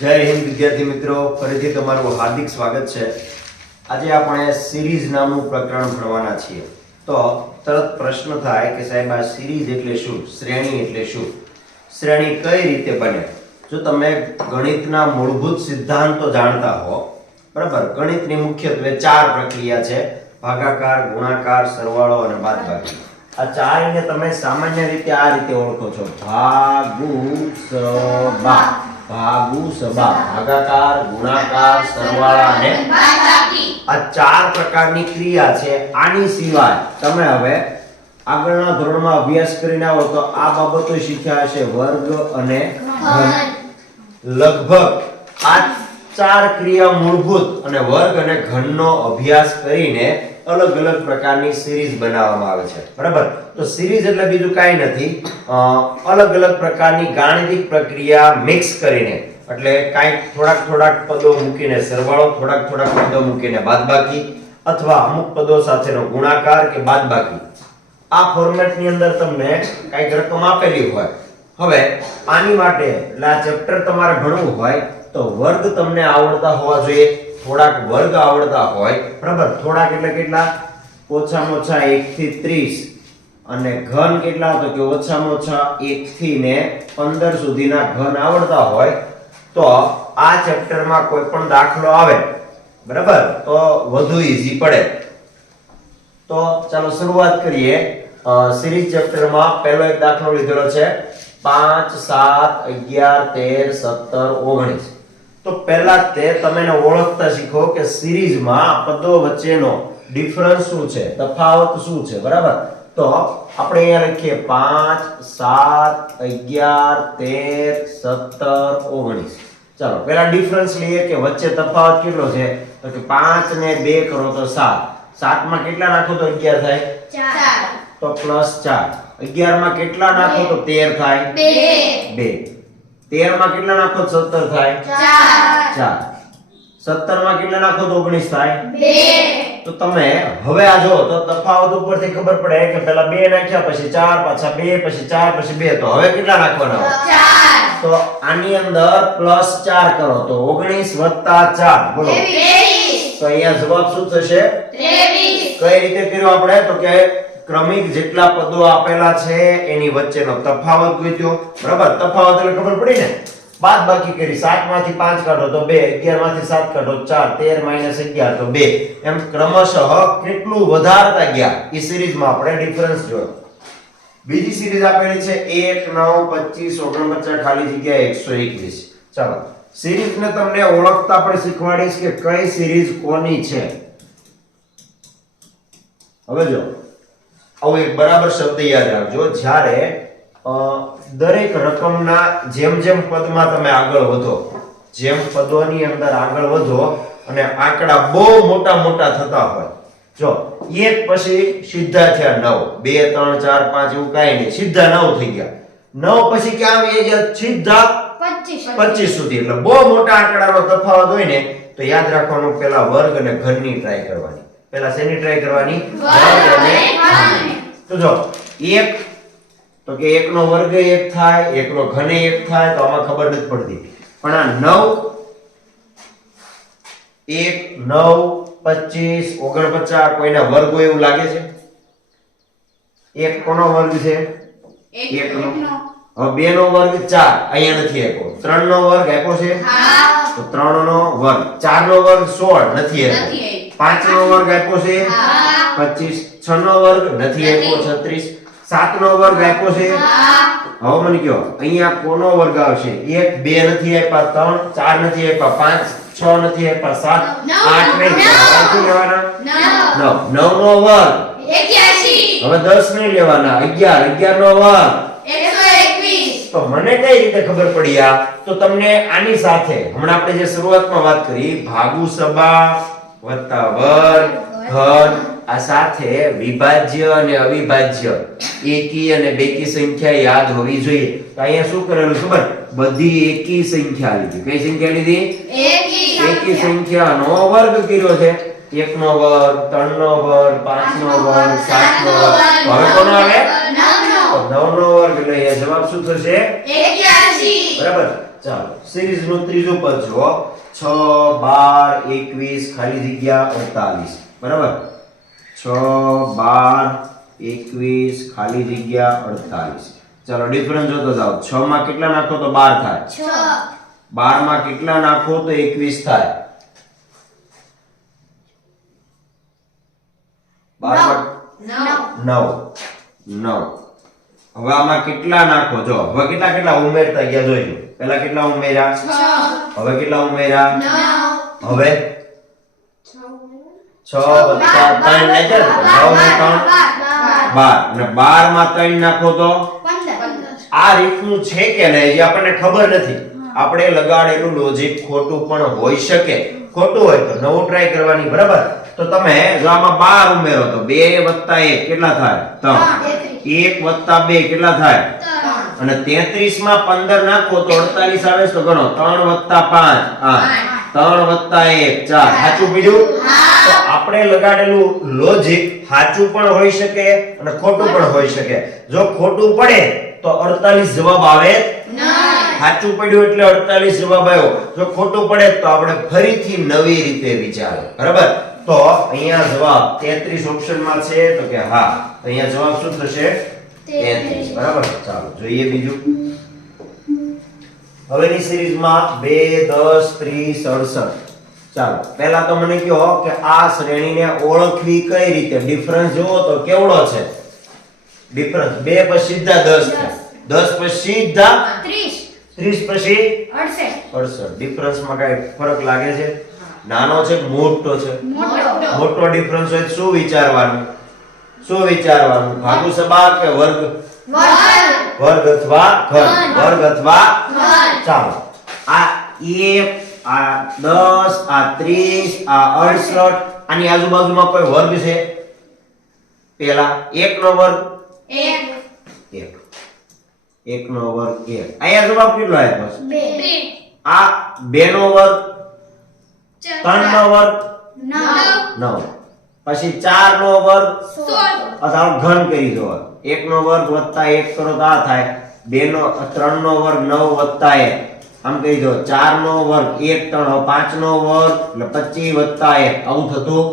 જય હિન્દ વિદ્યાર્થી મિત્રો. ફરીથી તમારું હાર્દિક સ્વાગત છે. આજે આપણે સિરીઝ નામનું પ્રકરણ ભણવાના છીએ. તો તરત પ્રશ્ન થાય કે સાહેબ, આ સિરીઝ એટલે શું? શ્રેણી એટલે શું? શ્રેણી કઈ રીતે બને? જો તમે ગણિતના મૂળભૂત સિદ્ધાંતો જાણતા હો, બરાબર? ગણિતની મુખ્યત્વે ચાર પ્રક્રિયા છે. ભાગાકાર, ગુણાકાર, સરવાળો અને બાદબાકી. આ ચારને તમે સામાન્ય રીતે આ રીતે ઓળખો છો. ભાગુ સબા ભાગુ સભા ભાગાકાર ગુણાકાર સરવાળા અને આ ચાર પ્રકારની ક્રિયા છે આની સિવાય તમે હવે આગળના ધોરણમાં અભ્યાસ કરીને આવો તો આ બાબતો શીખ્યા હશે વર્ગ અને ઘન લગભગ આ ચાર ક્રિયા મૂળભૂત અને વર્ગ અને ઘનનો અભ્યાસ કરીને અલગ અલગ પ્રકારની સિરીઝ બનાવવામાં આવે છે. બરાબર? તો સિરીઝ એટલે બીજું કાંઈ નથી. અલગ અલગ પ્રકારની ગાણિતિક પ્રક્રિયા મિક્સ કરીને. એટલે કાંઈક થોડાક થોડાક પદો મૂકીને સરવાળો, થોડાક થોડાક પદો મૂકીને બાદબાકી અથવા અમુક પદો સાથેનો ગુણાકાર કે બાદબાકી. આ ફોર્મેટની અંદર તમને કાંઈક રકમ આપેલી હોય. હવે આની માટે એટલે આ ચેપ્ટર તમારે ભણવું હોય તો વર્ગ તમને આવડતા હોવા જોઈએ. થોડાક વર્ગ આવડતા હોય. બરાબર? થોડાક એટલે કેટલા? ઓછામાં ઓછા 1 થી 30 અને ઘન કેટલા તો કે ઓછામાં ઓછા 1 થી ને 15 સુધીના ઘન આવડતા હોય, તો આ ચેપ્ટરમાં કોઈ પણ દાખલો આવે. બરાબર? તો વધુ ઈઝી પડે. તો ચાલો શરૂઆત કરીએ. સિરીઝ ચેપ્ટરમાં પહેલો એક દાખલો લીધેલો છે. 5 7 11 13 17 19 તો પહેલા તે તમે ઓળખતા શીખો કે સિરીઝમાં પદો વચ્ચેનો ડિફરન્સ શું છે તફાવત શું છે બરાબર? તો આપણે અહીંયા લખીએ 5 7 11 13 17 19 ચાલો પહેલા ડિફરન્સ લઈએ કે વચ્ચે તફાવત કેટલો છે? તો કે પાંચ ને બે કરો તો 7 7 માં કેટલા નાખો તો 11 થાય? તો પ્લસ 4 11 માં કેટલા નાખો તો તેર થાય? 2 13 માં કેટલા નાખો સત્તર થાય? 4 17 માં કેટલા નાખો તો 19 થાય તો તમે હવે આ જો તો તફાવત ઉપરથી ખબર પડે કે પેલા બે નાખ્યા પછી ચાર પાછા બે પછી ચાર પછી બે. તો હવે કેટલા નાખવાના? તો આની અંદર પ્લસ ચાર કરો તો 19 વત્તા ચાર. બોલો. તો અહીંયા જવાબ શું થશે? કઈ રીતે કર્યો આપણે? તો કે ક્રમિક જેટલા પદો આપેલા છે, એની વચ્ચેનો તફાવત ગોત્યો બરાબર? તફાવત એટલે ખબર પડી ને? બાદ બાકી કરી. 7 માંથી 5 કાઢો તો 2 11 માંથી 7 કાઢો 4 13 માઇનસ 11 તો 2 એમ ક્રમશઃ કેટલું વધારતા ગયા? એ સિરીઝમાં આપણે ડિફરન્સ જોયો. બીજી સિરીઝ આપેલી છે 1 9 25 49 ખાલી જગ્યા 121 ચાલો. સિરીઝને તમને ઓળખતા પણ શીખવાડીશ કે કઈ સિરીઝ કોની છે. હવે જો. આવો એક બરાબર શબ્દ યાદ રાખજો. જ્યારે દરેક રકમના જેમ જેમ પદમાં તમે આગળ વધો જેમ પદોની અંદર આગળ વધો અને આંકડા બહુ મોટા મોટા થતા હોય. જો એક પછી સીધા થયા નવ. બે ત્રણ ચાર પાંચ એવું કઈ નહીં. સીધા નવ થઈ ગયા. નવ પછી ક્યાં આવી ગયા? સીધા પચીસ સુધી. એટલે બહુ મોટા આંકડાનો તફાવત હોય ને તો યાદ રાખવાનું પેલા વર્ગ અને ઘરની ટ્રાય કરવાની. પેલા શેની ટ્રાય કરવાની. તો જો એક તો કે એકનો વર્ગ એક થાય એકનો ઘને એક થાય તો આમાં ખબર નથી પડતી. પણ આ નવ એક નવ પચીસ ઓગણપચાસ કોઈના વર્ગ હોય એવું લાગે છે? એક કોનો વર્ગ છે? એકનો. હવે બે નો વર્ગ ચાર અહીંયા નથી આપ્યો. ત્રણ નો વર્ગ આપ્યો છે? તો ત્રણ નો વર્ગ. ચાર નો વર્ગ સોળ નથી આપ્યો. પાંચ નો વર્ગ આપ્યો છે. પચીસ છ નો વર્ગ નથી આપ્યો છત્રીસ. સાત નો વર્ગ આપ્યો છે. હવે મને કયો અહીંયા કોનો વર્ગ આવશે? એક બે નથી આપ્યા ત્રણ ચાર નથી આપ્યા પાંચ છ નથી આપ્યા સાત. આઠ નહીં શું લેવાના? નવ. નવ. નો વર્ગ. હવે દસ નહીં લેવાના. અગિયાર. અગિયાર નો વર્ગ તો મને કઈ રીતે ખબર પડી આ? તો તમને આની સાથે હમણાં આપણે જે શરૂઆતમાં વાત કરી ભાગુ સબા વત્તા વર્ગ ઘન આ સાથે વિભાજ્ય અને અવિભાજ્ય. એકી અને બેકી સંખ્યા યાદ હોવી જોઈએ. તો અહીંયા શું કરેલું ખબર? બધી એકી સંખ્યા લીધી. કઈ સંખ્યા લીધી? એકી સંખ્યાનો વર્ગ કર્યો છે. એક નો વર્ગ ત્રણ નો વર્ગ પાંચ નો વર્ગ સાત નો વર્ગ. હવે કોનો આવે? નવ નો વર્ગ. એટલે અહીંયા જવાબ શું થશે? બરાબર. ચાલો સિરીઝનો નું ત્રીજું પદ જુઓ. છ બાર એકવીસ ખાલી જગ્યા અડતાલીસ. બરાબર? છ બાર એકવીસ ખાલી જગ્યા અડતાલીસ. ચાલો ડિફરન્સ જોતો જાઓ. છ માં કેટલા નાખો તો બાર થાય? બારમાં કેટલા નાખો તો એકવીસ થાય? બાર નવ. નવ. હવે આમાં કેટલા નાખો? જો હવે કેટલા કેટલા ઉમેરતા ગયા જોઈજો પહેલા કેટલા ઉમેર્યા? હવે કેટલા ઉમેર્યા? હવે? છ વત્તા ત્રણ ને નવ ને ત્રણ? બાર અને બાર. માં ત્રણ નાખો તો? આ રીતનું છે કે નહીં જે આપણને ખબર નથી. આપણે લગાડેલું લોજિક ખોટું પણ હોઈ શકે. ખોટું હોય તો નવું ટ્રાય કરવાની બરાબર? તો તમે જો આમાં બાર ઉમેરો તો બે વત્તા એક કેટલા થાય? ત્રણ. એક વત્તા બે કેટલા થાય? અને તેત્રીસમાં પંદર નાખો તો અડતાલીસ આવે તો ગણો. ત્રણ વત્તા પાંચ. હા. ત્રણ વત્તા એક. ચાર. સાચું બીજું? તો આપણે લગાડેલું લોજિક સાચું પણ હોઈ શકે અને ખોટું પણ હોઈ શકે. જો ખોટું પડે તો અડતાલીસ જવાબ આવે સાચું પડ્યું એટલે અડતાલીસ જવાબ આવ્યો. જો ખોટું પડે તો આપણે ફરીથી નવી રીતે વિચારો બરાબર? તો અહીંયા જવાબ 33 ઓપ્શનમાં છે તો કે હા. અહીંયા જવાબ શું થશે? 33 બરાબર? ચાલો જોઈએ બીજું. હવેની સિરીઝમાં 2 10 30 67 ચાલો પહેલા તો મને કહો કે આ શ્રેણીને ઓળખવી કઈ રીતે? ડિફરન્સ જોવો તો કેવડો છે? ડિફરન્સ. 2 પછી સીધા 10 છે. 10 પછી સીધા 30 પછી અડસઠ. ડિફરન્સમાં કઈ ફરક લાગે છે? નાનો છે મોટો છે? મોટો. ડિફરન્સ હોય શું વિચારવાનું? શું વિચારવાનું? ભાગુ સભા કે વર્ગ? વર્ગ. અથવા ઘર વર્ગ અથવા ચાલો આ એક આ દસ આ ત્રીસ આ અડસઠ આની આજુબાજુમાં કોઈ વર્ગ છે? પેલા એક નો વર્ગ. એક. એક. નો વર્ગ એક. અહીંયા જવાબ કેટલો આવ્યો છે? આ બે નો વર્ગ ત્રણ નો વર્ગ નવ. પછી ચાર નો વર્ગ અથવા ઘન કરી દો. એક નો વર્ગ વત્તા એક કરો તો આ થાય. બે નો ત્રણ નો વર્ગ નવ વત્તા એક. આમ કહી દો ચાર નો વર્ગ એક ત્રણ પાંચ નો વર્ગ એટલે પચીસ વત્તા એક. આવું થતું?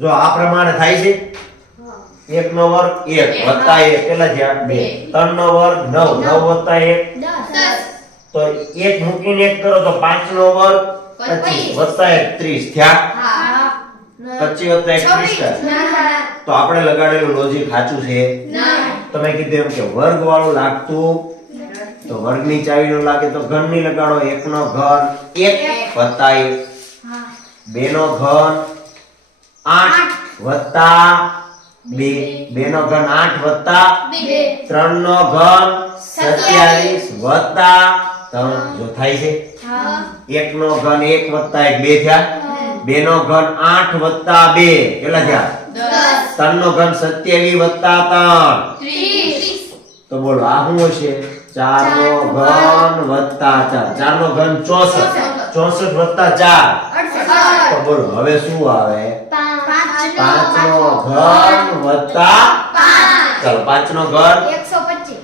જો આ પ્રમાણે થાય છે? એક નો વર્ગ એક વત્તા એક. કેટલા થયા? બે. ત્રણ નો વર્ગ નવ. નવ વત્તા એક. તો એક મૂકીને એક કરો તો પાંચ નો વર્ગ પચીસ. વત્તા એક થયા? પચીસ વત્તા એક તો આપણે લગાડેલું લોજિક સાચું છે? તમે કીધું એમ કે વર્ગ વાળું લાગતું. તો વર્ગની ચાવી નો લાગે તો ઘનની લગાડો. એક નો ઘન એક. વત્તા એક. બે નો ઘન આઠ વત્તા બે. બે નો ઘન આઠ વત્તા ત્રણ નો ઘન સત્યાવીસ. વત્તા ત્રણ. જો થાય છે? એક નો ઘન એક વત્તા એક બે થયા? બે નો ઘન આઠ વત્તા બે કેટલા થયા? ત્રણ નો ઘન સત્યાવી વત્તા ત્રણ. તો બોલો આ શું હશે? ચાર નો ઘન વત્તા ચાર. ચાર નો ઘન ચોસઠ. ચોસઠ. વત્તા ચાર. તો બોલો હવે શું આવે? પાંચ નો ઘન વત્તા ચાલો પાંચ નો ઘન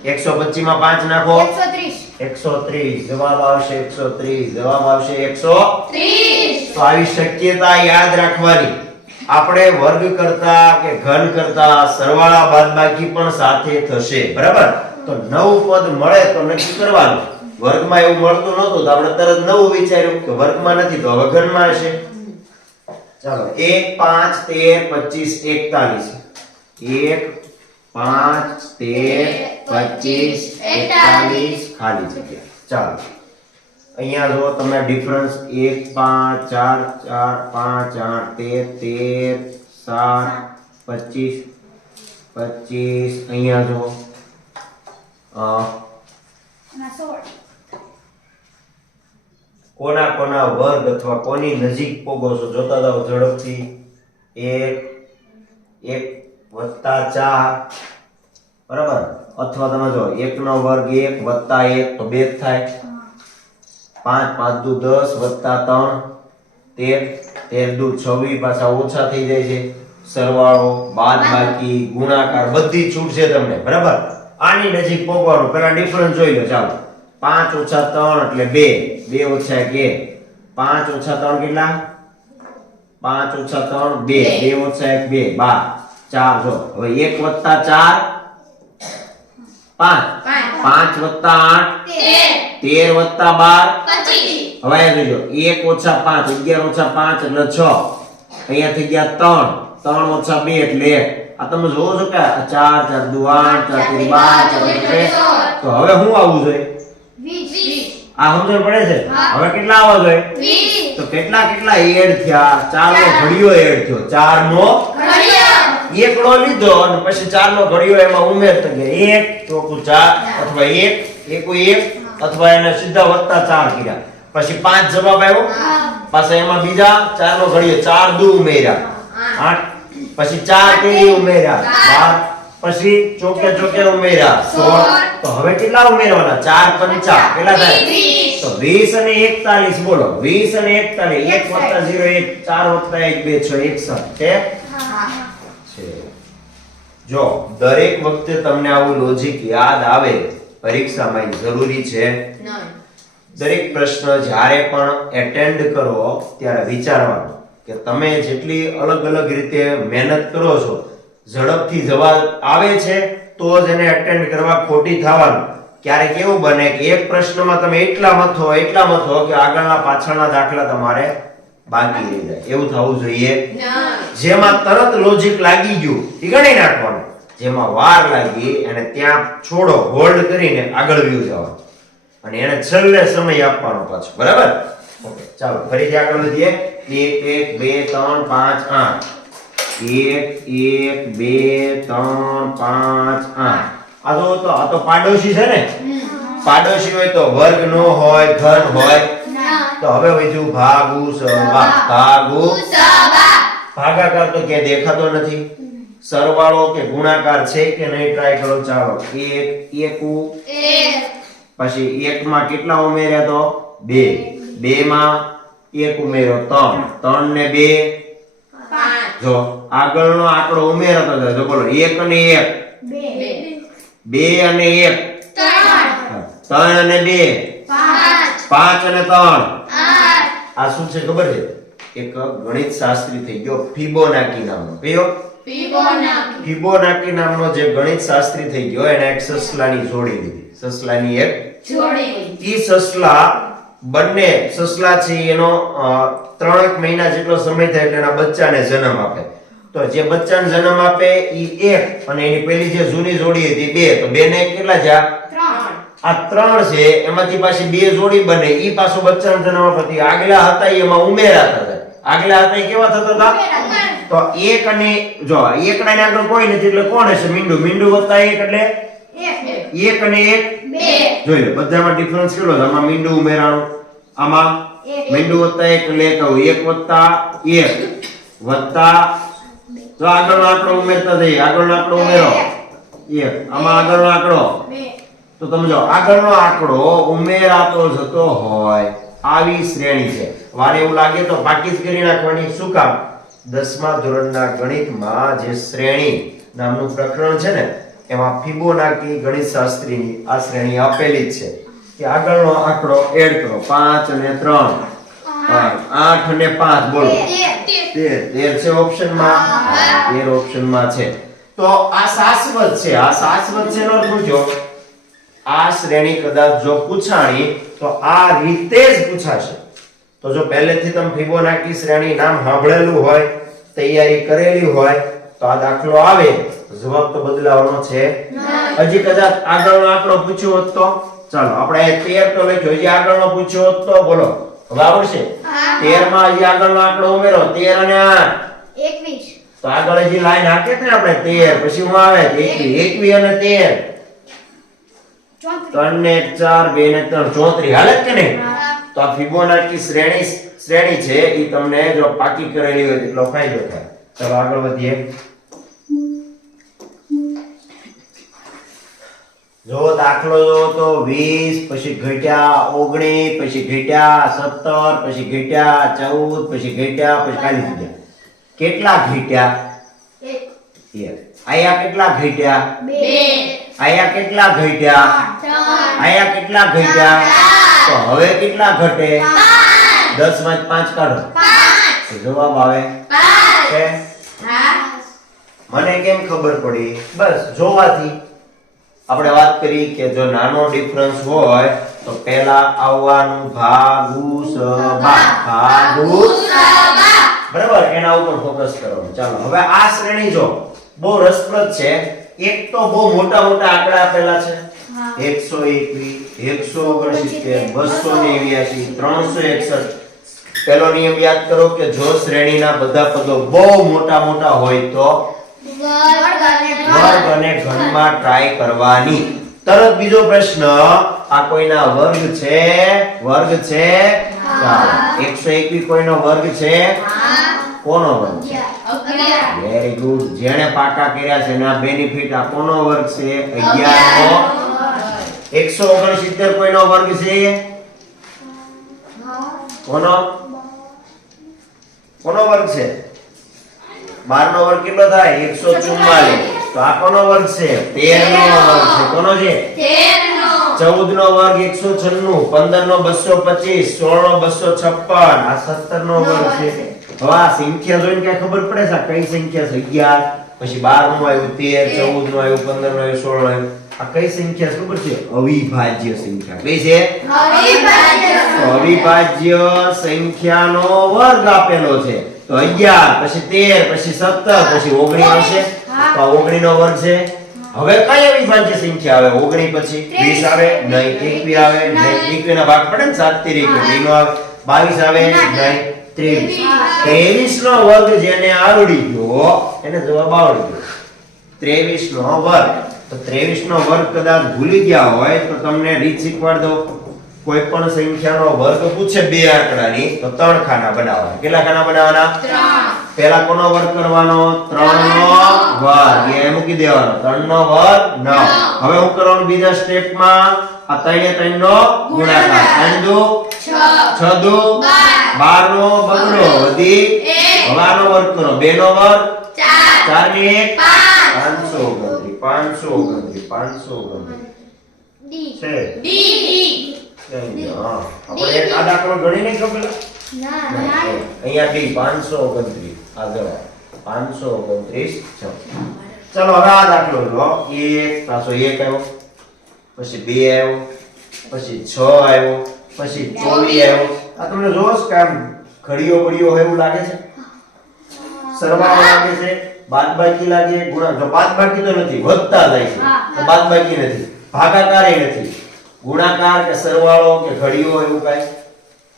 એકસો પચીસ. માં પાંચ નાખો. એકસો ત્રીસ. જવાબ આવશે એકસો ત્રીસ જવાબ આવશે એકસો તો આવી શક્યતા યાદ રાખવાની. આપણે વર્ગ કરતા કે ઘન કરતા સરવાળા બાદબાકી પણ સાથે થશે બરાબર? તો નવ પદ મળે તો નક્કી કરવાનું. વર્ગમાં એવું મળતું નહોતું તો આપણે તરત નવું વિચાર્યું કે વર્ગમાં નથી તો હવે ઘનમાં હશે. ચાલો એક પાંચ તેર પચીસ એકતાલીસ. એક પાંચ તેર પચીસ એકતાલીસ ખાલી જગ્યા. ચાલો. અહીંયા જો તમે ડિફરન્સ એક પાંચ ચાર ચાર પાંચ આઠ તેર તેર સાત પચીસ પચીસ. અહીંયા જો કોના કોના વર્ગ અથવા કોની નજીક પોગો છો? જોતા જાઓ ઝડપથી. એક એક વત્તા ચાર. બરાબર? અથવા તમે જો એક નો વર્ગ એક વત્તા એક તો બે થાય. પાંચ પાંચ દુ દસ વત્તા ત્રણ તેર તેર દુ છવ્વીસ પાછા ઓછા થઈ જાય છે. સરવાળો બાદ બાકી ગુણાકાર બધી છૂટ છે તમને. બરાબર? આની નજીક પોગવાનું. પેલા ડિફરન્સ જોઈ લો ચાલો. પાંચ ઓછા ત્રણ એટલે બે. બે ઓછા એક. એક. પાંચ ઓછા ત્રણ કેટલા? પાંચ ઓછા ત્રણ બે. બે ઓછા એક બે. બાર. ચાર જો. હવે એક વત્તા ચાર પાંચ. પાંચ. વત્તા આઠ. તેર. વત્તા બાર. હવે અહીંયા જોજો. એક ઓછા પાંચ અગિયાર ઓછા પાંચ એટલે છ. અહીંયા થઈ ગયા ત્રણ. ત્રણ ઓછા બે એટલે એક. આ તમે જોવો છો કે ચાર ચાર દુ આઠ ચાર તેરી બાર ચાર. તો હવે શું આવવું જોઈએ? આ સમજણ પડે છે? હવે કેટલા આવવા જોઈએ? તો કેટલા કેટલા એડ થયા? ચાર નો ઘડિયો એડ થયો. ચાર નો એકડો લીધો અને પછી ચાર નો ઘડિયો એમાં ઉમેરતો કે એક ચોકુ ચાર અથવા એક એકુ એક અથવા એને સીધા વત્તા ચાર કર્યા. પછી પાંચ જવાબ આવ્યો. પાછા એમાં બીજા ચાર નો ઘડિયો ચાર દુ ઉમેર્યા. આઠ પછી ચાર તેરી ઉમેર્યા. બાર. પછી ચોકે ચોકે ઉમેર્યા. સોળ તો હવે કેટલા ઉમેરવાના? ચાર પંચા. કેટલા થાય? તો વીસ અને એકતાલીસ બોલો. વીસ અને એકતાલીસ. એક વત્તા ઝીરો એક ચાર વત્તા એક બે છ એકસઠ. છે. જો દરેક વખતે તમને આવું લોજિક યાદ આવે પરીક્ષામાં જરૂરી છે? દરેક પ્રશ્ન જ્યારે પણ એટેન્ડ કરો ત્યારે વિચારવાનું કે તમે જેટલી અલગ અલગ રીતે મહેનત કરો છો ઝડપથી જવાબ આવે છે તો જ એને એટેન્ડ કરવા ખોટી થવાનું. ક્યારેક એવું બને કે એક પ્રશ્નમાં તમે એટલા મથો એટલા મથો કે આગળના પાછળના દાખલા તમારે બાકી રહી જાય. એવું થવું જોઈએ. જેમાં તરત લોજિક લાગી ગયું એ ગણી નાખવાનું. જેમાં વાર લાગી અને ત્યાં છોડો હોલ્ડ કરીને આગળ વ્યૂ જવાનું. અને એને છેલ્લે સમય આપવાનો પાછો. બરાબર? ઓકે ચાલો ફરીથી આગળ વધીએ. એક એક બે ત્રણ પાંચ આઠ. એક એક બે ત્રણ પાંચ આઠ. આ તો તો આ તો પાડોશી છે ને? પાડોશી હોય તો વર્ગ નો હોય ઘન હોય. તો હવે વધ્યું ભાગુ સવા ભાગુ ભાગાકાર તો ક્યાંય દેખાતો નથી. સરવાળો કે ગુણાકાર છે કે નહીં ટ્રાય કરો ચાલો. એક એકુ પછી એકમાં કેટલા ઉમેર્યા તો? બે. બે માં એક ઉમેર્યો. ત્રણ. ત્રણ ને બે. જો આગળનો આંકડો ઉમેરતો તો બોલો એક અને એક. બે. અને એક. ત્રણ અને બે. પાંચ અને ત્રણ. આ શું છે ખબર છે? એક ગણિત શાસ્ત્રી થઈ ગયો ફિબોનાકી નામનો. કયો? ફિબોનાકી. નામનો જે ગણિત શાસ્ત્રી થઈ ગયો એને એક સસલાની જોડી દીધી સસલાની એક ઈ સસલા બંને સસલા છે એનો ત્રણ ત્રણેક મહિના જેટલો સમય થાય એટલે એના બચ્ચાને જન્મ આપે. તો જે બચ્ચાને જન્મ આપે ઈ એક અને એની પેલી જે જૂની જોડી હતી બે તો બે ને કેટલા થયા? આ ત્રણ છે એમાંથી પાછી બે જોડી બને. ઈ પાછું બચ્ચન જન્મ આગલા હતા એમાં ઉમેરાતા હતા આગલા હતા કેવા થતા હતા? તો એક અને જો એકડા ને આગળ કોઈ નથી એટલે કોણ હશે? મીંડું. મીંડું વત્તા એક એટલે? એક અને એક? જોઈ લો બધામાં ડિફરન્સ કેટલો છે? આમાં મીંડું ઉમેરાણું આમાં મીંડું વત્તા એક એટલે કહું એક વત્તા એક. વત્તા તો આગળનો આંકડો ઉમેરતા જઈએ. આગળનો આંકડો ઉમેરો. એક. આમાં આગળનો આંકડો? તો તમે જો આગળનો આંકડો ઉમેરાતો જતો હોય આવી શ્રેણી છે. વારે એવું લાગે તો બાકી જ કરી નાખવાની શું કામ? દસમા ધોરણના ગણિતમાં જે શ્રેણી નામનું પ્રકરણ છે ને એમાં ફિબોનાકી ગણિત શાસ્ત્રીની આ શ્રેણી આપેલી જ છે. કે આગળનો આંકડો એડ કરો. પાંચ અને ત્રણ. આઠ અને પાંચ બોલો. તેર. તેર. છે ઓપ્શનમાં? તેર ઓપ્શનમાં છે. તો આ શાશ્વત છે. આ શાશ્વત છે નો થયો? આ શ્રેણી કદાચ જો પૂછાણી તો આ રીતે જ પૂછાશે. તો જો પહેલેથી તમે ફિબોનાકી શ્રેણી નામ સાંભળેલું હોય તૈયારી કરેલી હોય તો આ દાખલો આવે. જવાબ તો બદલાવાનો છે. હજી કદાચ આગળનો આંકડો પૂછ્યો હોત તો? ચાલો આપણે તેર તો લખ્યો હજી આગળનો પૂછ્યો હોત તો? બોલો. હવે આવડશે? તેરમાં હજી આગળનો આંકડો ઉમેરો તેર અને આઠ. તો આગળ હજી લાઈન હાકે છે આપણે? તેર પછી હું આવે એકવી એકવી અને તેર. ત્રણ ને ચાર બે ને ત્રણ ચોત્રી હાલે કે નહીં? તો આ ફિબોનાચી શ્રેણી શ્રેણી છે એ તમને જો પાકી કરેલી હોય એટલો ફાયદો થાય. ચાલો આગળ વધીએ. જો દાખલો જો તો 20 પછી ઘટ્યા 19 પછી ઘટ્યા 17 પછી ઘટ્યા 14 પછી ઘટ્યા પછી ખાલી થઈ કેટલા ઘટ્યા? એક. અહીંયા કેટલા ઘટ્યા? અહીંયા કેટલા ઘટ્યા? અહીંયા કેટલા ઘટ્યા? તો હવે કેટલા ઘટે? દસમાં પાંચ કાઢો. તો જવાબ આવે? છે? મને કેમ ખબર પડી? બસ જોવાથી. આપણે વાત કરી કે જો નાનો ડિફરન્સ હોય તો પહેલા આવવાનું ભાગુ. સભા ભાગુ બરાબર? એના ઉપર ફોકસ કરવાનું. ચાલો હવે આ શ્રેણી જો. બહુ રસપ્રદ છે. એક તો બહુ મોટા મોટા આંકડા આપેલા છે. એકસો એકવીસ એકસો ઓગણસિત્તેર બસો નેવ્યાસી ત્રણસો એકસઠ. પેલો નિયમ યાદ કરો કે જો શ્રેણીના બધા પદો બહુ મોટા મોટા હોય તો વર્ગ અને ઘનમાં ટ્રાય કરવાની. તરત બીજો પ્રશ્ન આ કોઈના વર્ગ છે? વર્ગ છે? એકસો એકવીસ કોઈનો વર્ગ છે? કોનો વર્ગ છે? વેરી ગુડ જેણે પાકા કર્યા છે એના બેનિફિટ આ કોનો વર્ગ છે? 11 નો 169 કોઈનો વર્ગ છે? કોનો? કોનો વર્ગ છે? 12 નો વર્ગ કેટલો થાય? 144 તો આ કોનો વર્ગ છે? 13 નો વર્ગ છે. કોનો છે? ચૌદ નો વર્ગ એકસો છન્નું પંદર નો બસો પચીસ સોળ નો બસો છપ્પન. આ સત્તર નો વર્ગ છે. હવે આ સંખ્યા જોઈને કઈ ખબર પડે છે? કઈ સંખ્યા છે? અગિયાર પછી બારનું આવ્યું તેર ચૌદનું આવ્યું પંદરનું આવ્યું સોળનું આવ્યું. આ કઈ સંખ્યા ખબર છે? અવિભાજ્ય સંખ્યા. કઈ છે? અવિભાજ્ય સંખ્યાનો વર્ગ આપેલો છે. તો અગિયાર પછી તેર પછી સત્તર પછી ઓગણી આવશે. તો ઓગણી નો વર્ગ છે. હવે કઈ અવિભાજ્ય સંખ્યા આવે? ઓગણી પછી વીસ આવે નહીં એકવી આવે નહીં એકવી ના ભાગ પડે ને સાત તેર એકવી નો આવે બાવીસ આવે નહીં ત્રેવીસ. ત્રેવીસ નો વર્ગ જેને આવડી ગયો એને જવાબ આવડી ગયો. ત્રેવીસ નો વર્ગ. તો ત્રેવીસ નો વર્ગ કદાચ ભૂલી ગયા હોય તો તમને રીત શીખવાડ દો કોઈ પણ સંખ્યાનો વર્ગ પૂછે બે આંકડાની તો ત્રણ ખાના બનાવવાના. કેટલા ખાના બનાવવાના? પહેલા કોનો વર્ગ કરવાનો? ત્રણ નો વર્ગ. એ મૂકી દેવાનો. ત્રણ નો વર્ગ નવ. હવે હું કરવાનું બીજા સ્ટેપમાં? આ 3 એ 3 નો ગુણાકાર 3 6 દુ બાર. નો બગડો વધી. હવે આનો વર્ગ કરો. બે નો વર્ગ? ચાર. ને 1 500 ઓગણત્રીસ 500 ઓગણત્રીસ 500 ઓગણત્રીસ છે. હા. આપણે એક આ દાખલો ગણી નહીં ખબર? અહીંયા ડી પાંચસો ઓગણત્રીસ આગળ. પાંચસો ઓગણત્રીસ છે. ચલો હવે આ દાખલો લો. એક પાછો એક આવ્યો. પછી બે આવ્યો. પછી છ આવ્યો. પછી ચોવીસ આવ્યો. આ તમને જોવો કે આમ ઘડીઓ હોય એવું લાગે છે? સરવાળો લાગે છે? બાદબાકી લાગે? ગુણા જો બાદબાકી તો નથી વધતા જાય છે. તો બાદબાકી નથી. ભાગાકાર એ નથી. ગુણાકાર કે સરવાળો કે ઘડીઓ એવું કાંઈ?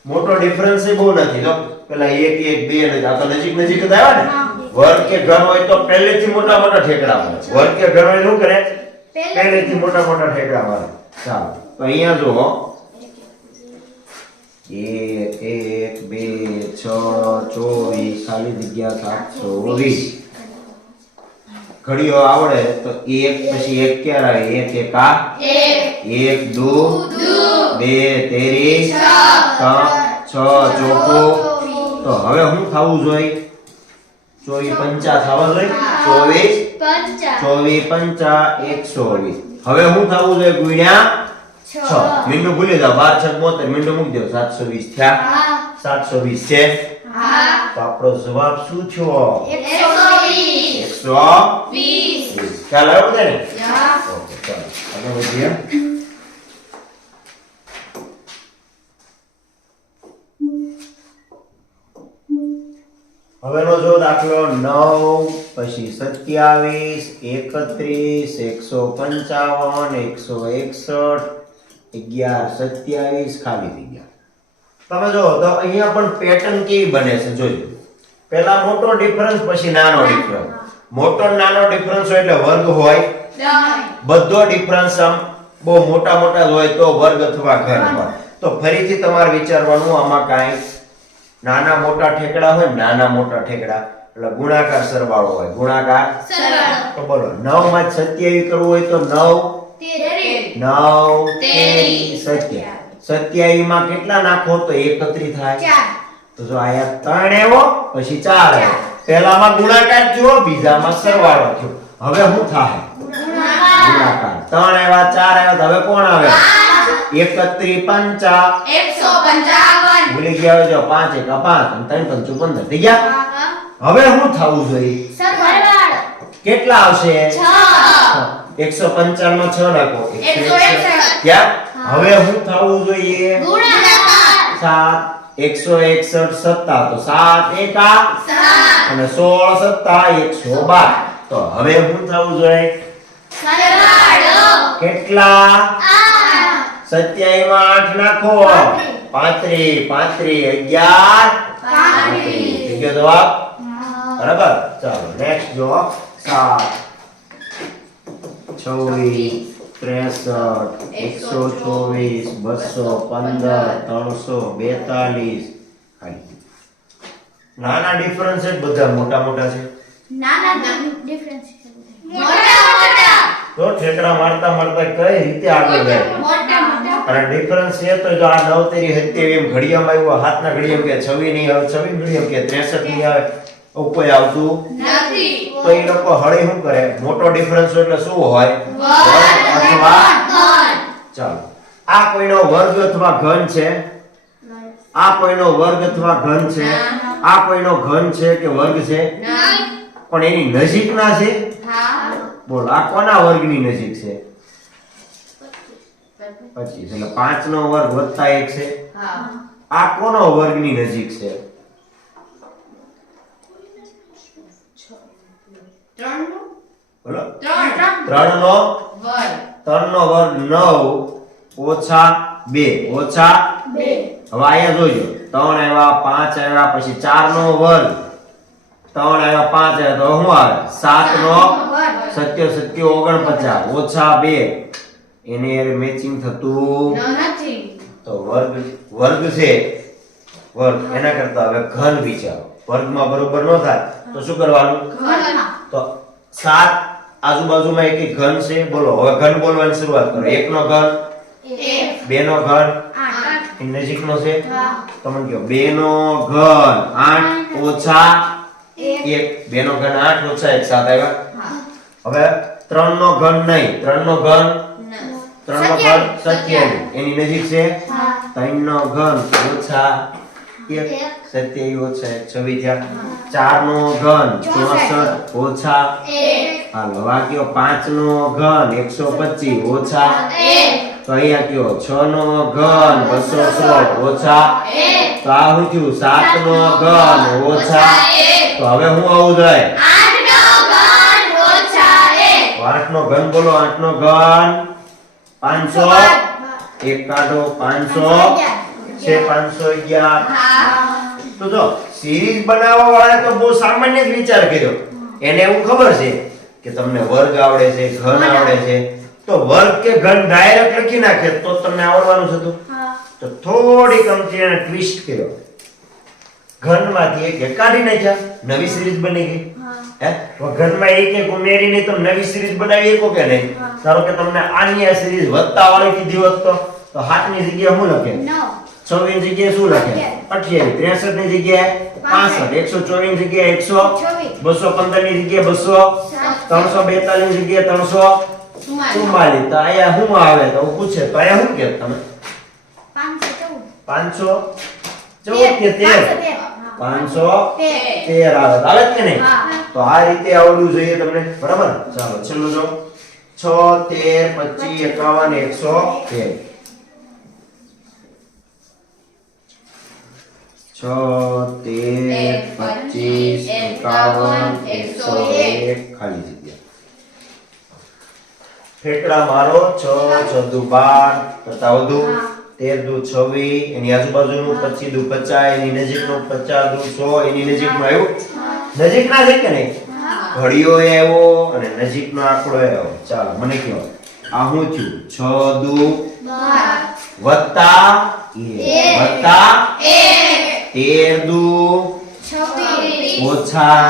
મોટો ડિફરન્સ એ બહુ નથી. જો પેલા એક એક બે નથી આ તો નજીક નજીક જ આવ્યા ને? વર્ગ કે ઘર હોય તો પહેલેથી મોટા મોટા ઠેકડા મારે વર્ગ કે ઘર હોય શું કરે? પહેલેથી. મોટા મોટા ઠેકડા મારે ચાલો તો અહીંયા જુઓ. એક એક બે છ ચોવીસ ખાલી જગ્યા સાતસો વીસ ઘડીઓ આવડે તો એક પછી એક ક્યારે? આવે એક એક એક દુ બે તેરી છ ચોખ્ખું તો હવે શું થવું જોઈએ ચોવીસ પંચા થવા જોઈએ ચોવીસ. ચોવીસ પંચા એકસો વીસ હવે શું થવું જોઈએ ગુણ્યા? છ. મીંડું ભૂલી જાઓ. બાર છ બોતેર. મીંડું મૂકી દો. સાતસો વીસ થયા. સાતસો વીસ છે. તો આપણો જવાબ શું છો? એકસો વીસ. ખ્યાલ આવ્યો બધાને? ઓકે ચાલો. આગળ વધીએ. હવેનો જો દાખલો. નવ પછી સત્યાવીસ એકત્રીસ એકસો પંચાવન એકસો એકસઠ અગિયાર સત્યાવીસ ખાલી થઈ ગયા. તમે જો તો અહીંયા પણ પેટર્ન કેવી બને છે જોજો પહેલા મોટો ડિફરન્સ પછી નાનો ડિફરન્સ મોટો નાનો ડિફરન્સ હોય એટલે વર્ગ હોય. બધો ડિફરન્સ આમ બહુ મોટા મોટા હોય તો વર્ગ અથવા ઘર હોય. તો ફરીથી તમારે વિચારવાનું આમાં કાંઈ નાના મોટા ઠેકડા હોય નાના મોટા ઠેકડા એટલે ગુણાકાર સરવાળો હોય. ગુણાકાર તો બોલો નવમાં સત્યાવી કરવું હોય તો નવ નવ તેરી. સત્યાવીસ સત્યાવીસમાં કેટલા નાખો તો એકત્રી થાય? તો જો આયા ત્રણ એવો પછી ચાર પહેલામાં ગુણાકાર જુઓ બીજામાં સરવાળો થયો. હવે શું થાય? ગુણાકાર. ત્રણ આવ્યા ચાર તો હવે કોણ આવે? એકત્રી પંચા. એકસો પંચાવન. ભૂલી ગયા હોય જો પાંચ એક પાંચ અને ત્રણ પંચું પંદર થઈ ગયા? હવે શું થવું જોઈએ? કેટલા આવશે? છ. એકસો પંચાવનમાં છ નાખો. ક્યાં? હવે શું થવું જોઈએ. ગુણાકાર. સાત એકસો એકસઠ સત્તા તો સાત એકા અને સોળ સત્તા એકસો બાર. તો હવે શું થવું જોઈએ. કેટલા? સત્યાવી માં આઠ નાખો. પાંત્રી પાંત્રી અગિયાર. થઈ ગયો જવાબ? બરાબર. ચાલો નેક્સ્ટ જો. સાત છવ્વીસ ત્રેસઠ એકસો ચોવીસ બસો પંદર ત્રણસો બેતાલીસ. નાના ડિફરન્સ જ બધા મોટા મોટા છે. નાના ડિફરન્સ મોટા મોટા તો ઠેકડા મારતા મારતા કઈ રીતે આગળ જાય? મોટા. મોટા અને ડિફરન્સ છે તો જો આ નવ તેરી સત્યાવી એમ ઘડિયામાં આવ્યું હાથના ઘડિયામાં કે છવ્વી નહીં આવે છવ્વી ઘડિયામાં કે ત્રેસઠ નહીં આવે કોઈ આવતું નથી. તો એ લોકો હળી શું કરે? મોટો ડિફરન્સ એટલે શું હોય? વર્ગ અથવા ચાલો. આ કોઈનો વર્ગ અથવા ઘન છે? આ કોઈનો વર્ગ અથવા ઘન છે? આ કોઈનો ઘન છે કે વર્ગ છે? પણ એની નજીકના છે? હા. બોલો આ કોના વર્ગની નજીક છે? પચીસ. એટલે પાંચ નો વર્ગ વત્તા એક છે. આ કોનો વર્ગની નજીક છે? ત્રણનું બોલો. ત્રણ ત્રણ. નો વર્ગ ત્રણ નો વર્ગ નવ ઓછા બે. ઓછા બે. હવે અહીંયા જોજો. ત્રણ આવ્યા પાંચ આવ્યા પછી ચાર નો વર્ગ ત્રણ આવ્યા પાંચ આવ્યા. તો શું આવે? સાત નો વર્ગ સત્ય સત્ય ઓગણપચાસ. ઓછા બે. એને મેચિંગ થતું નથી. તો વર્ગ વર્ગ છે. વર્ગ એના કરતા હવે ઘન વિચારો. વર્ગમાં બરોબર ન થાય. તો શું કરવાનું? ઘન. તો સાત આજુબાજુમાં એક એક ઘન છે. બોલો હવે ઘન બોલવાની શરૂઆત કરો. એક નો ઘન બે નો ઘન નજીક નો નજીકનો છે? તમે કહો બે નો ઘન આઠ ઓછા એક. બે નો ઘન આઠ ઓછા એક સાત આવ્યા. હવે ત્રણ નો ઘન નહીં. ત્રણ નો ઘન ત્રણ નો ઘન સત્યાવીસ. એની નજીક છે? ત્રણ નો ઘન ઓછા એક સત્યાવીસ ઓછા એક છવ્વીસ ચાર નો ઘન ચોસઠ ઓછા હાલો હવે કયો? પાંચ નો ઘન એકસો પચીસ ઓછા તો અહીંયા કયો? છ નો ઘન બસો સોળ ઓછા તો આ હું થયું? સાત નો ઘન ઓછા તો હવે હું આવું જાય આઠ નો ઘન બોલો આઠ નો ઘન. પાંચસો એક કાઢો પાંચસો. છે પાંચસો અગિયાર. હા. તો જો સિરીઝ બનાવવા વાળા તો બહુ સામાન્ય જ વિચાર કર્યો. એને એવું ખબર છે કે તમને વર્ગ આવડે છે ઘન આવડે છે. તો વર્ગ કે ઘન ડાયરેક્ટ લખી નાખે તો તમને આવડવાનું છે હતું. તો થોડીક અમથી એને ટ્વિસ્ટ કર્યો. ઘનમાંથી એક એક કાઢી નાખ્યા. નવી સિરીઝ બની ગઈ. હે. તો ઘનમાં એક એક ઉમેરીને તમે નવી સિરીઝ બનાવી શકો કે નહીં ધારો કે તમને આની આ સિરીઝ વધતા વાળી કીધી હોત તો હાથની જગ્યાએ શું લખે? છવ્વીસ જગ્યાએ શું લખે? અઠ્યાવીસ. ત્રેસઠની જગ્યાએ પાસઠ. એકસો ચોવીસ જગ્યાએ એકસો. બસો પંદરની જગ્યાએ બસો. ત્રણસો બેતાલીસ જગ્યાએ ત્રણસો ચુમ્માલીસ. તો અહીંયા શું આવે? તો પૂછે. તો અહીંયા શું કે તમે? પાંચસો ચૌદ. કે તેર. પાંચસો તેર. આવે. આવે કે નહીં? તો આ રીતે આવડવું જોઈએ તમને. બરાબર? ચાલો છેલ્લું જો. છ તેર પચીસ એકાવન એકસો તેર. છ તેર પચીસ એકાવન એકસો એક ખાલી જગ્યા ફેકડા મારો છ ચૌદુ બાર કરતા વધુ તેર દુ છવ્વીસ એની આજુબાજુનું પચીસ દુ પચાસ એની નજીકનું પચાસ દુ સો એની નજીકનું આવ્યું? નજીકના છે કે નહીં? ઘડીઓ આવ્યો અને નજીકનો આંકડો આવ્યો. ચાલો મને કહો. આ હું થયું? છ દુ વત્તા એક. વત્તા તેર દુ ઓછા.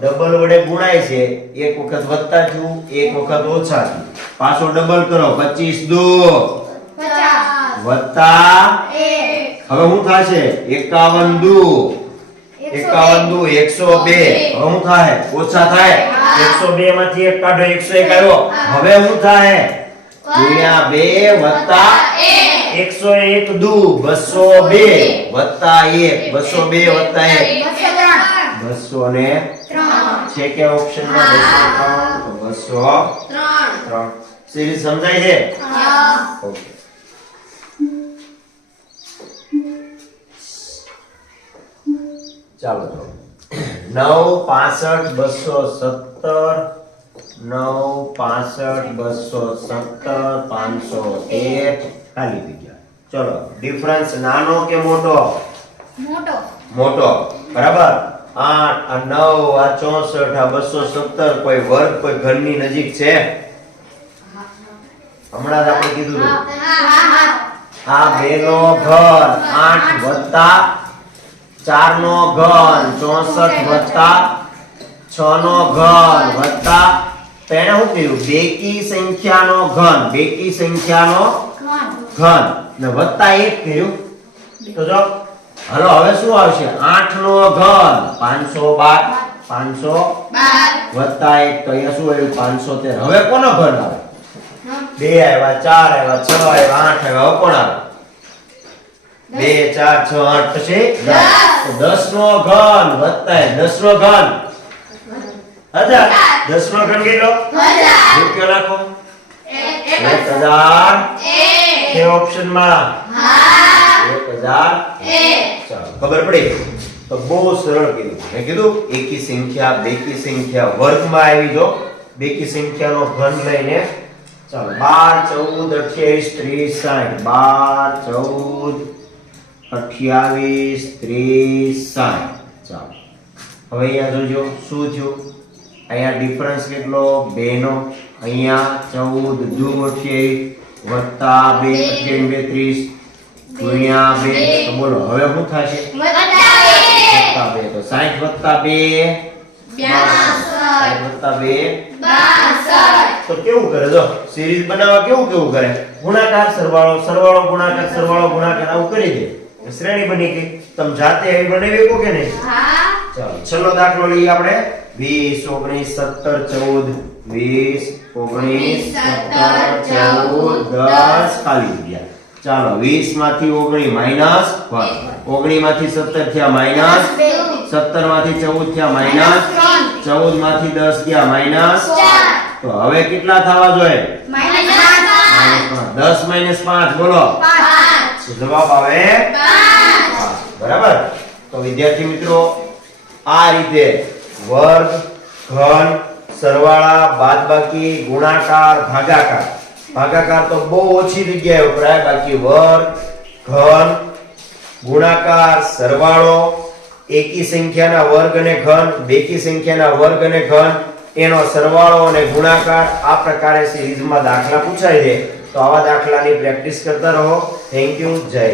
ડબલ વડે ગુણાય છે એક વખત વત્તા થયું એક વખત ઓછા છું પાછો ડબલ કરો 25 દુ. વત્તા હવે શું થશે? 51 દુ. એકાવન દુ એકસો બે. હવે શું થાય ઓછા થાય એકસો બે માંથી એક કાઢો એકસો એક આવ્યો. હવે શું થાય ગુણ્યા બે વત્તા એક. એકસો એક દુ બસો બે વત્તા એક બસો બે વત્તા એક. બસો ને છે કે ઓપ્શનમાં બસો ત્રણ? ત્રણ ત્રણ. સિરીઝ સમજાય છે? ઓકે. ચાલો તો. નવ પાસઠ બસો સત્તર નવ પાસઠ બસો સત્તર પાંચસો એક. ખાલી જગ્યા. ચલો ડિફરન્સ નાનો કે મોટો? મોટો. મોટો. બરાબર? આઠ આ નવ આ ચોસઠ આ બસો સત્તર કોઈ વર્ગ કોઈ ઘરની નજીક છે? હમણાં જ આપણે કીધું હતું. હા હા આ બે નો ઘન આઠ વત્તા ચાર નો ઘન ચોસઠ વત્તા છ નો ઘન વત્તા તો એને શું કીધું બેકી સંખ્યાનો ઘન બેકી સંખ્યાનો ઘન. ને વત્તા એક કર્યું. તો જો હલો હવે શું આવશે? આઠ નો ઘન. પાંચસો બાર. પાંચસો વત્તા એક. તો અહીંયા શું આવ્યું? પાંચસો તેર. હવે કોનો ઘન આવે? બે આવ્યા ચાર આવ્યા છ આવ્યા આઠ આવ્યા. કોણ આવે? બે ચાર છ આઠ પછી દસ. દસ. નો ઘન વત્તા દસ નો ઘન. હજાર. દસ નો ઘન કેટલો? રૂપિયો નાખો એક હજાર. એક કે ઓપ્શનમાં? હા. એક હજાર એક. ચાલો ખબર પડી? તો બહુ સરળ કીધું. મેં કીધું એકી સંખ્યા બેકી સંખ્યા વર્ગમાં આવી જો. બેકી સંખ્યાનો ઘન લઈને ચાલો બાર ચૌદ અઠ્યાવીસ ત્રીસ સાઠ. બાર ચૌદ અઠ્યાવીસ ત્રીસ સાઠ. ચાલો. હવે અહીંયા જોજો શું થયું? અહીંયા ડિફરન્સ કેટલો? બે નો અહીંયા ચૌદ દુ અઠ્યાવીસ વત્તા બે અઠ્યાવીસ બે ત્રીસ ગુણ્યા બે. તો બોલો હવે શું થશે? વત્તા બે. તો સાઠ વત્તા બે. વત્તા બે. તો કેવું કરે? જો સિરીઝ બનાવવા કેવું કેવું કરે? ગુણાકાર સરવાળો સરવાળો ગુણાકાર સરવાળો ગુણાકાર આવું કરી દે. શ્રેણી બની ગઈ. તમે જાતે એવી બનાવી શકો કે નહીં? ચાલો છેલ્લો દાખલો લઈએ આપણે. 20 19 17 14 20 19 17 14 10 ખાલી ગયા. ચાલો 20 માંથી 19 માઇનસ 19 માંથી 17 થયા માઇનસ 17 માંથી ચૌદ થયા માઇનસ 14 માંથી 10 ગયા માઇનસ તો હવે કેટલા થવા જોઈએ? દસ માઇનસ પાંચ બોલો. જવાબ આવે બરાબર? તો વિદ્યાર્થી મિત્રો આ રીતે વર્ગ ઘન સરવાળા, બાદબાકી, ગુણાકાર, ભાગાકાર. ભાગાકાર તો બહુ ઓછી જગ્યાએ વપરાય, બાકી વર્ગ, ઘન, ગુણાકાર, સરવાળો, એકી સંખ્યાના વર્ગ અને ઘન, બેકી સંખ્યાના વર્ગ અને ઘન, એનો સરવાળો અને ગુણાકાર આ પ્રકારે સિરીઝમાં દાખલા પૂછાય છે. તો આવા દાખલાની પ્રેક્ટિસ કરતા રહો. થેન્ક યુ જય